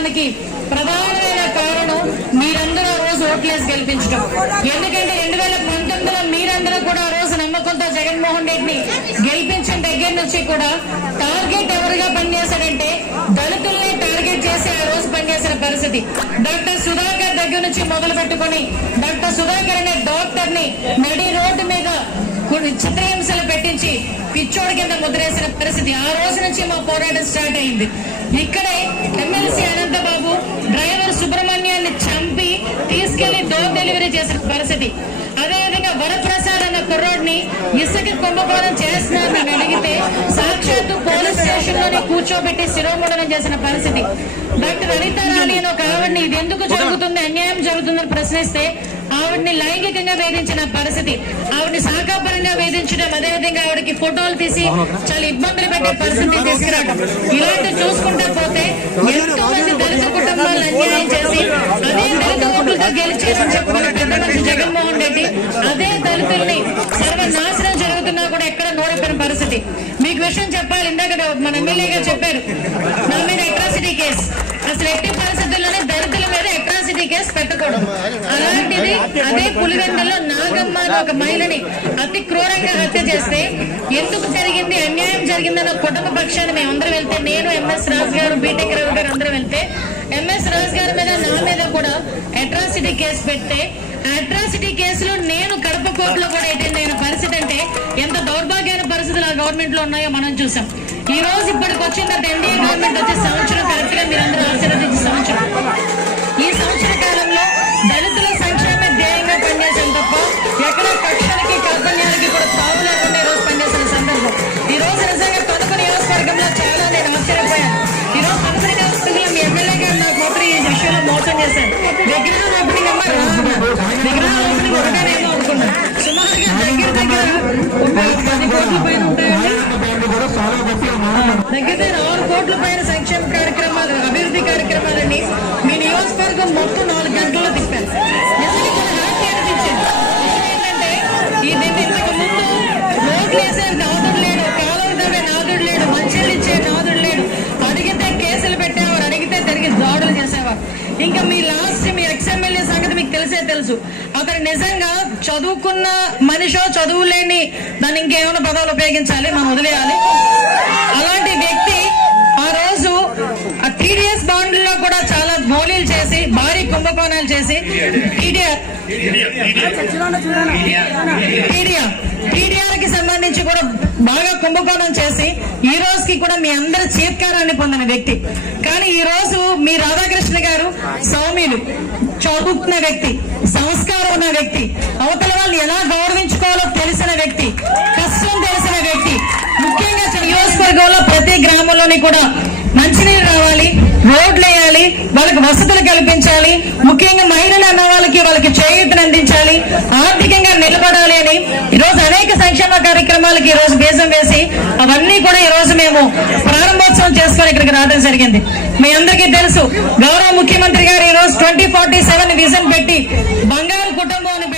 గెలవడానికి ప్రధానమైన కారణం మీరందరూ ఆ రోజు ఓట్లేసి గెలిపించడం. ఎందుకంటే రెండు వేల పంతొమ్మిదిలో మీరందరూ కూడా ఆ రోజు నమ్మకంతో జగన్మోహన్ రెడ్డిని గెలిపించిన దగ్గర నుంచి కూడా టార్గెట్ ఎవరుగా పనిచేశాడంటే దళితుల్ని టార్గెట్ చేసి ఆ రోజు పనిచేసిన పరిస్థితి. డాక్టర్ సుధాకర్ దగ్గర నుంచి మొదలు పెట్టుకొని డాక్టర్ సుధాకర్ అనే డాక్టర్ని నడి కొన్ని చిత్రహింసలు పెట్టించి పిచ్చోడి కింద ముద్రేసిన పరిస్థితి. ఆ రోజు నుంచి మా పోరాటం స్టార్ట్ అయింది. ఇక్కడే ఎమ్మెల్సీ అనంతబాబు డ్రైవర్ సుబ్రహ్మణ్యాన్ని చంపి తీసుకెళ్ళి డోర్ డెలివరీ చేసిన పరిస్థితి. అదేవిధంగా వరప్రసాద్ అన్న కుర్రోడ్ని ఇసుక కుంభకోణం చేస్తున్నారని అడిగితే సాక్షాత్తు పోలీస్ స్టేషన్లోనే కూర్చోబెట్టి శిరోముండనం చేసిన పరిస్థితి. డాక్టర్ అనితా రాణి అని ఒక ఆవిడని ఇది ఎందుకు జరుగుతుంది అన్యాయం జరుగుతుందని ప్రశ్నిస్తే ఆవిడని లైంగికంగా వేధించిన పరిస్థితి ఆవిడని శాఖాపరంగా వేధించడం అదేవిధంగా ఆవిడకి ఫోటోలు తీసి చాలా ఇబ్బందులు పెట్టే పరిస్థితి తీసుకురావడం ఇలాంటి చూసుకుంటా పోతే ఎంతో మంది దళిత కుటుంబాలను అన్యాయం చేసి అదే దళిత ఓట్లతో గెలిచేసి చెప్పుకున్న పెద్ద మనిషి జగన్మోహన్ రెడ్డి అదే దళితుల్ని సర్వనాశనం జరుగుతున్నా కూడా ఎక్కడ నోరెప్పిన పరిస్థితి. మీకు విషయం చెప్పాలి ఇందాక మన ఎమ్మెల్యే గారు చెప్పారు నా మీద అట్రాసిటీ కేసు అసలు ఎట్టి పరిస్థితుల్లోనే దళిత మీద అట్రాసిటీ కేసు పెట్టకూడదు అలాంటిది అదే పులివెందులో నాగమ్మ ఒక మహిళని అతి క్రూరంగా హత్య చేస్తే ఎందుకు జరిగింది అన్యాయం జరిగిందన్న కుటుంబ పక్షాన్ని మేమందరం అందరం వెళ్తే నేను ఎంఎస్ రాజు గారు బీటెక్ రావు గారు అందరం వెళ్తే ఎంఎస్ రాజు గారి మీద నా మీద కూడా అట్రాసిటీ కేసు పెడితే అట్రాసిటీ కేసులో నేను కడప కోర్టులో కూడా అటెండ్ అయిన పరిస్థితి అంటే ఎంత దౌర్భాగ్యమైన పరిస్థితులు ఆ గవర్నమెంట్లో ఉన్నాయో మనం చూసాం. ఈ రోజు ఇప్పటికి వచ్చిన ఎన్డీఏ గవర్నమెంట్ వచ్చే సంవత్సరం కరెక్ట్గా మీరందరూ ఆశీర్వదించే సంవత్సరం. ఈ సంవత్సర కాలంలో దళితుల సంక్షేమ ధ్యేయంగా పనిచేసాం తప్ప ఎక్కడ కక్షలకి కార్పణ్యాలకి కూడా తావు లేకుండా ఈరోజు పనిచేసిన సందర్భం. ఈ రోజు నిజంగా తణుకు నియోజకవర్గంలో చాలా నేను ఆశ్చర్యపోయాను ఈ రోజు తణుకు నియోజకవర్గంలో మీ ఎమ్మెల్యే గారు నాకు మాత్రం ఈ విషయంలో మోసం చేశాను విగ్రహం ఓపెనింగ్ అమ్మ విగ్రహం ఓపెనింగ్ ఒకటేనేమో అనుకున్నాను. సుమారుగా దగ్గర దగ్గర నియోజకవర్గం మొత్తం నాలుగు గంటల్లో తిప్పాను నిజంగా ఏంటంటే ఈ ఇంతకు ముందు రోడ్లు వేసే నాదుడు లేడు కాలం తవ్వే నాదుడు లేడు మంచిలు ఇచ్చే నాదుడు లేడు. అడిగితే కేసులు పెట్టేవారు అడిగితే తిరిగి దాడులు చేసేవారు. ఇంకా మీ లాస్ట్ మీ ఎక్స్ఎమ్మెల్యే సంగతి మీకు తెలిసే తెలుసు. అతను నిజంగా చదువుకున్న మనిషో చదువులేని దాన్ని ఇంకేమైనా పదాలు ఉపయోగించాలి మనం వదిలేయాలి. అలాంటి వ్యక్తి కుంభకోణాలు చేసి. టీడీఆర్ టీడీఆర్ టీడీఆర్కి సంబంధించి కూడా బాగా కుంభకోణం చేసి ఈ రోజుకి కూడా మీ అందరి చీత్కారాన్ని పొందిన వ్యక్తి. కానీ ఈ రోజు మీ రాధాకృష్ణ గారు సౌమ్యులు చదువుకున్న వ్యక్తి సంస్కారం ఉన్న వ్యక్తి అవతల వాళ్ళని ఎలా గౌరవించుకోవాలో తెలిసిన వ్యక్తి కష్టం తెలిసిన వ్యక్తి. ముఖ్యంగా నియోజకవర్గంలో ప్రతి గ్రామంలోని కూడా మంచినీరు రావాలి రోడ్లు వేయాలి వాళ్ళకి వసతులు కల్పించాలి ముఖ్యంగా మహిళలు అన్న వాళ్ళకి వాళ్ళకి చేయూతను అందించాలి ఆర్థికంగా నిలబడాలి అని ఈ రోజు అనేక సంక్షేమ కార్యక్రమాలకి ఈ రోజు బీజం వేసి అవన్నీ కూడా ఈ రోజు మేము ప్రారంభోత్సవం చేసుకొని ఇక్కడికి రావడం జరిగింది. మీ అందరికీ తెలుసు గౌరవ ముఖ్యమంత్రి గారు ఈ రోజు ట్వంటీ ఫార్టీ సెవెన్ విజన్ పెట్టి బంగారు కుటుంబం అని